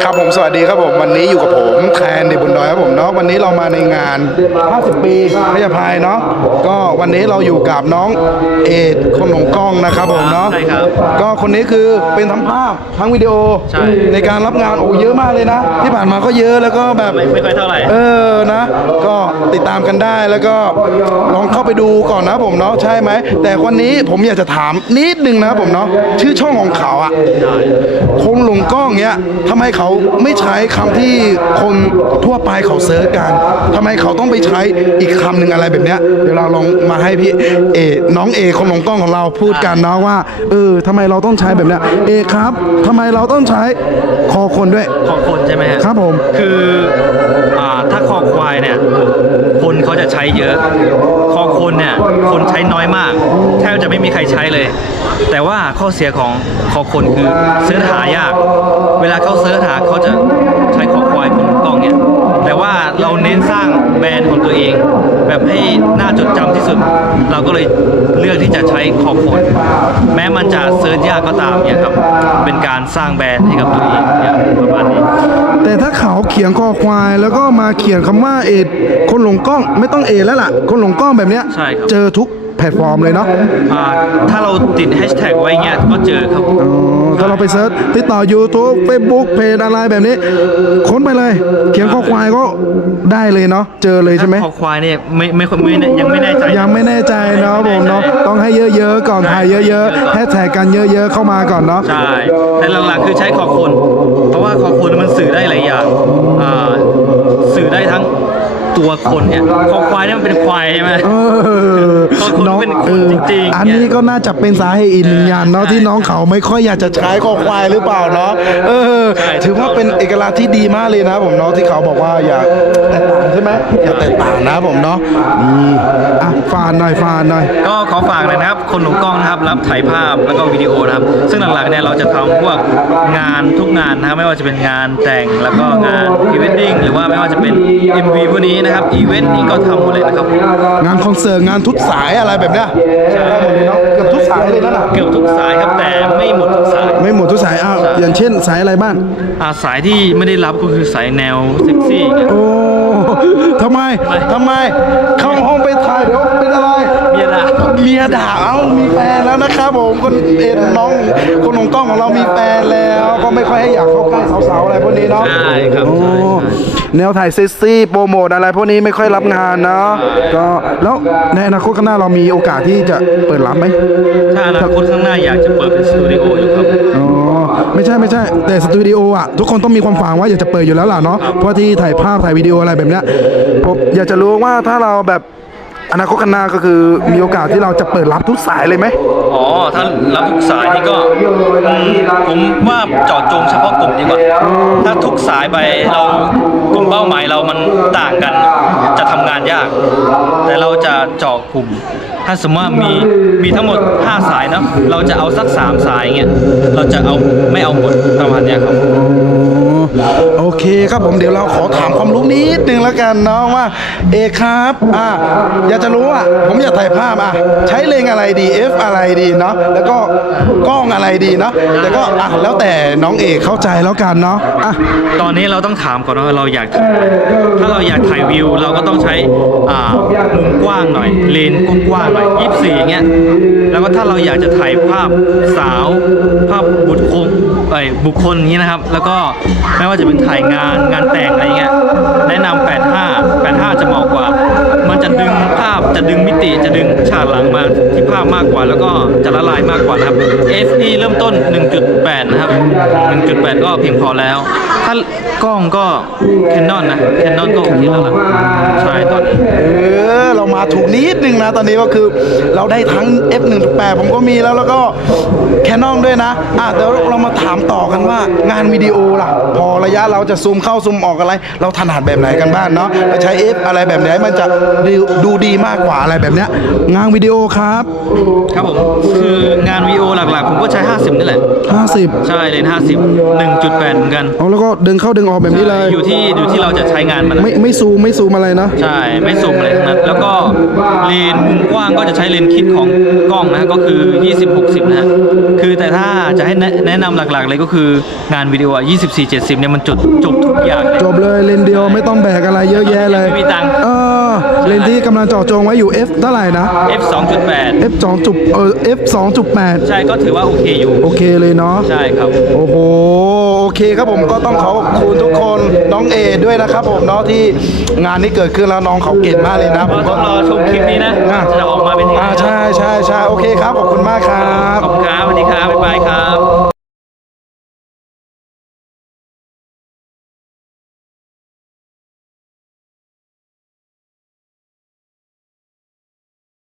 ครับผมสวัสดีครับผมวันนี้อยู่กับผมแคนเดบุญดอยครับผมเนาะวันนี้เรามาในงาน 50 ปีพยาพายเนาะก็วันนี้เราอยู่กับน้องเอดคนหลงกล้องนะครับผมเนาะใช่ครับก็คนนี้คือเป็นทั้งภาพทั้งวิดีโอใช่ ในการรับงานโอ้เยอะมากเลยนะ ที่ผ่านมาก็เยอะแล้วก็แบบไม่ไม่ค่อยเท่าไหร่ เออนะ ก็ติดตามกันได้แล้วก็ลองเข้าไปดูก่อนนะผมเนาะใช่ไหมแต่วันนี้ผมอยากจะถามนิดนึงนะผมเนาะชื่อช่องของเขาอะคนหลงกล้องเนี้ยทำไมเขาไม่ใช้คำที่คนทั่วไปเขาเซิร์ชกันทำไมเขาต้องไปใช้อีกคำหนึ่งอะไรแบบเนี้ยเดี๋ยวเราลองมาให้พี่เอน้องเอคนหลงกล้องของเราพูดกันเนาะว่าเออทำไมเราต้องใช้แบบเนี้ยเอครับทำไมเราต้องใช้คอคนด้วยคอคนใช่ไหมฮะครับผมคืออ่าถ้าคอควายเนี่ย คนเขาจะใช้เยอะ คอคนเนี่ยคนใช้น้อยมาก แทบจะไม่มีใครใช้เลย แต่ว่าข้อเสียของคอคนคือเสิร์ชหายาก เวลาเขาเสิร์ชหาเขาจะใช้คอควายคนกล้องเนี่ยแต่ว่าเราเน้นสร้างแบรนด์ของตัวเอง แบบให้น่าจดจำที่สุด เราก็เลยเลือกที่จะใช้คอคนแม้มันจะเสิร์ชยากก็ตามเนี่ยครับเป็นการสร้างแบรนด์ให้กับตัวเองเนี่ยประมาณนี้ เขาเขียนคอควาย แล้วก็มาเขียนคำว่าเอดคนหลงกล้องไม่ต้องเอดแล้วล่ะ คนหลงกล้องแบบเนี้ยใช่ครับ เจอทุกแพลตฟอร์มเลยเนาะอ่าถ้าเราติดแฮชแท็กไว้เงี้ยก็เจอครับอ๋อถ้าเราไปเซิร์ชติดต่อ YouTube Facebook เพจอะไรแบบนี้ ค้นไปเลย เขียนข้อควายก็ได้เลยเนาะเจอเลยใช่ไหมคอควายเนี่ยไม่ไม่ค่อยไม่แน่ยังไม่แน่ใจ ยังไม่แน่ใจเนาะผมเนาะต้องให้เยอะๆก่อนถ่ายเยอะๆแฮชแท็กกันเยอะๆเข้ามาก่อนเนาะ ใช่ แต่หลักๆคือใช้คอคน เพราะว่าคอคนมัน ตัวคนเนี่ยคอควายเนี่ยมันเป็นควายใช่ไหม เออคอคนน้องเป็นคนเออจริงๆอันนี้ก็น่าจะเป็นสาเหตุอีกหนึ่งอย่างเนาะที่น้องเขาไม่ค่อยอยากจะใช้ข้อควายหรือเปล่าเนาะเออ ใช่ ถือว่าเป็นเอกลักษณ์ที่ดีมากเลยนะผมเนาะที่เขาบอกว่าอยากแตกต่างใช่ไหมอยากแตกต่างนะผมเนาะนี่อะฟานหน่อยฟานหน่อย ก็ขอฝากเลยนะครับ คนหลงกล้องนะครับ รับถ่ายภาพแล้วก็วิดีโอนะครับ ซึ่งหลักๆเนี่ยเราจะทำพวกงานทุกงานนะครับ ไม่ว่าจะเป็นงานแต่งแล้วก็งานพรีเวดดิ้งหรือ ว่าจะเป็น MV พวกนี้นะครับอีเวนต์นี้ก็ทำหมดเลยนะครับงานคอนเสิร์ตงานทุกสายอะไรแบบเนี้ยได้หมดเลยเนาะเกือบทุกสายเลยนั่นน่ะเกือบทุกสายครับแต่ไม่หมดทุกสาย ไม่หมด อ้าวใช่อย่างเช่นสายอะไรบ้างอาสายที่ไม่ได้รับก็คือสายแนวเซ็กซี่อย่างเงี้ย โอ้ทำไมทำไมเข้าห้องไปถ่ายเดี๋ยวเป็นอะไรเมียด่า เมียด่าเอ้ามีแฟนแล้วนะครับผมคนเอ็นน้องคนของกล้องของเรามีแฟนแล้ว ก็ไม่ค่อยให้อยากเข้าใกล้สาวๆอะไรพวกนี้เนาะ ใช่ครับโอ้ใช่ใช่ แนวถ่ายเซ็กซี่โปรโมทอะไรพวกนี้ไม่ค่อยรับงานเนาะก็แล้วในอนาคตข้างหน้าเรามีโอกาสที่จะเปิดรับไหมถ้าอนาคตข้างหน้าอยากจะเปิดเป็นสตูดิโออยู่ครับ อ๋อ ไม่ใช่ไม่ใช่ แต่สตูดิโออะทุกคนต้องมีความฝันว่าอยากจะเปิดอยู่แล้วล่ะเนาะเพราะที่ถ่ายภาพถ่ายวิดีโออะไรแบบเนี้ยผมอยากจะรู้ว่าถ้าเราแบบอนาคตข้างหน้าก็คือมีโอกาสที่เราจะเปิดรับทุกสายเลยไหม อ๋อ ถ้ารับทุกสายนี่ก็อืมผมว่าเจาะจงเฉพาะกลุ่มดีกว่า ถ้าทุกสายไปเรากลุ่มเป้าหมายเรามันต่างกัน จะทำงานยาก แต่เราจะเจาะกลุ่ม ถ้าสมมติว่ามีมีทั้งหมด 5 สายเนาะเราจะเอาสัก 3 สายเงี้ยเราจะเอาไม่เอาหมดประมาณเนี้ยครับ โอเคครับผมเดี๋ยวเราขอถามความรู้นิดนึงแล้วกันเนาะว่า เอกครับอะอยากจะรู้อะผมอยากถ่ายภาพอะใช้เลนส์อะไรดี F อะไรดีเนาะแล้วก็กล้องอะไรดีเนาะแต่ก็อะแล้วแต่น้องเอกเข้าใจแล้วกันเนาะอะตอนนี้เราต้องถามก่อนว่าเราอยาก ถ้าเราอยากถ่ายวิว เราก็ต้องใช้อ่ามุมกว้างหน่อย เลนส์กว้างหน่อยยี่สี่อย่างเงี้ยแล้วก็ถ้าเราอยากจะถ่ายภาพสาวภาพบุคคล ไอ้บุคคลนี้นะครับ แล้วก็ไม่ว่าจะเป็นถ่ายงานงานแต่งอะไรเงี้ยแนะนำ85 85 จะเหมาะกว่า มันจะดึงภาพ จะดึงมิติจะดึงฉากหลังมาที่ภาพมากกว่า แล้วก็จะละลายมากกว่านะครับ FE เริ่มต้น 1.8 นะครับ 1.8 ก็เพียงพอแล้ว ถ้ากล้องก็ Canon นะ Canon ก็โอเคแล้วล่ะใช่ตอนนี้เออเรามาถูกนิดนึงนะ ตอนนี้ก็คือเราได้ทั้ง F1.8 ผมก็มีแล้วแล้วก็ Canon ด้วยนะอะเดี๋ยวเรามาถามต่อกันว่างานวิดีโอล่ะ พอระยะเราจะซูมเข้าซูมออกอะไร เราถนัดแบบไหนกันบ้างเนาะเราใช้ F อะไรแบบไหนมันจะดูดีมากกว่าอะไรแบบเนี้ยงานวิดีโอครับครับผมคืองานวีโอหลักๆ ผมก็ใช้ 50 นี่แหละ 50 ใช่เลนส์50 1.8เหมือนกันเอาแล้วก็ดึงเข้าดึงออกแบบนี้เลยอยู่ที่อยู่ที่เราจะใช้งานมันอะไม่ไม่ซูมไม่ซูมอะไรนะใช่ไม่สุ่มอะไรทั้งนั้นแล้วก็เลนส์มุมกว้างก็จะใช้เลนส์คิดของกล้องนะก็คือ 20 60 นะฮะคือแต่ถ้า จะให้แนะแนะนำหลักๆกๆ เลยก็คืองานวิดีโออะ24 70เนี่ยมันจบจบทุกอย่างเลย จบเลยเลนส์เดียวไม่ต้องแบกอะไรเยอะแยะเลยไม่มีตังค์ เออเลนส์ที่กำลังเจาะจงไว้อยู่ f เท่าไหร่นะ f 2.8 f 2จุดเออ f 2.8 ใช่ก็ถือว่าโอเคอยู่โอเคเลยเนาะ ใช่ครับ โอ้โห โอเคครับผมก็ต้องขอขอบคุณทุกคนน้องเอด้วยนะครับผมเนาะที่งานนี้เกิดขึ้นแล้วน้องเขาเก่งมากเลยนะผมก็ก็ต้องรอชมคลิปนี้นะอะจะออกมาเป็นยังไง อ่าใช่ใช่ใช่โอเคครับ ขอบคุณมากครับ ขอบคุณครับสวัสดีครับบ๊ายบายครับ